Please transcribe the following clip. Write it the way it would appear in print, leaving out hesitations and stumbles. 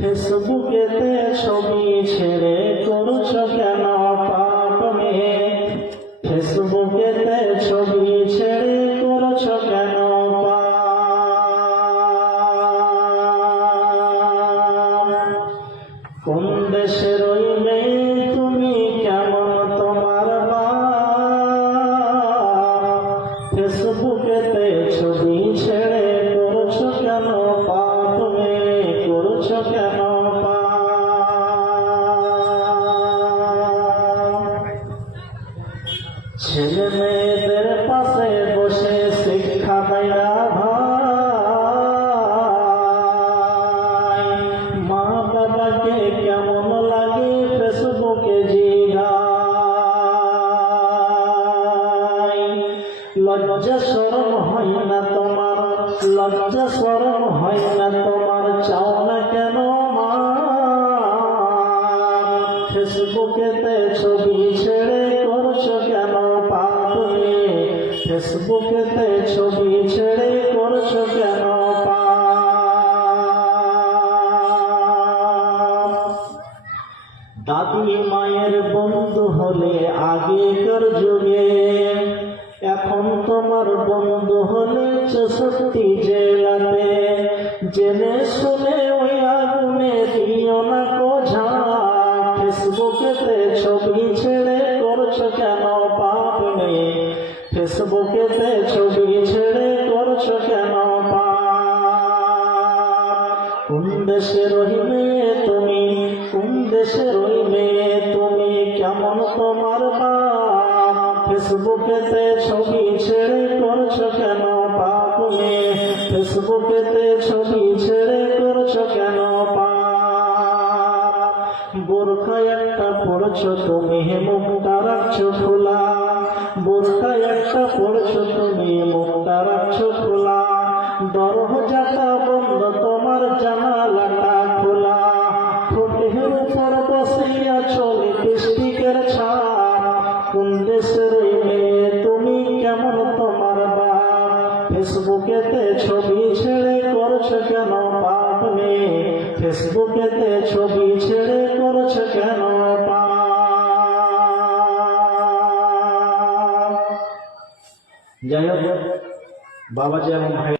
ফেসবুকেতে ছবি ছেড়ে করছো কেন পাপ মেয়ে? ফেসবুকেতে ছবি ছেড়ে করছো কেন পাপ? কোন দেশের ওই মেয়ে তুমি, কেমন তোমার বাপ? ফেসবুকেতে ছবি ছেড়ে করছো কেন পাপ মেয়ে? করছো কেন পাপ? ছেলে মেয়েদের পাশে বসে শিক্ষা দেয় না ভাই, মা বাবাকে কেমন লাগে ফেসবুকে জিগায়। লজ্জা শরম হয় না তোমার? লজ্জা শরম হয় না তোমার? চাও না কেন মা? ফেসবুকেতে ছবি ছেড়ে করছো কেন পাপ মেয়ে? ফেসবুকেতে ছবি ছেড়ে করছো কেন পাপ? দাদি মায়ের বন্ধু হলে আগেকার যুগে, এখন তোমার বন্ধু হলে 64 জেলাতে। জেনে শুনে ওই আগুনে দিও না ঝাঁপ। ফেসবুকেতে ছবি ছেড়ে করছো কেন পাপ মেয়ে? ফেসবুকেতে ছবি ছেড়ে করছো কেন পাপ? কোন দেশের ওই মেয়ে তুমি? কোন দেশের ওই মেয়ে তুমি? কেমন তোমার বাপ? ফেসবুকেতে ছবি ছেড়ে করছো কেন পাপ মেয়ে? ফেসবুকেতে ছবি ছেড়ে করছো কেন পাপ? বোরকা একটা পড়ছো তুমি, মুখটা রাখছো খোলা। বোরকা একটা পড়ছো তুমি, মুখটা রাখছো খোলা। দরজাটা বন্ধ, তোমার জানালাটা খোলা। ঠোঁটের উপর বসিয়া চলে লিপস্টিকের ছাপ। কোন দেশের ওই মেয়ে তুমি? কেমন তোমার বাপ? ফেসবুকেতে ছবি ছেড়ে করছো কেন পাপ মেয়ে? ফেসবুকেতে ছবি ছেড়ে করছো কেন পাপ? যাই হোক, বাবাজি এবং ভাই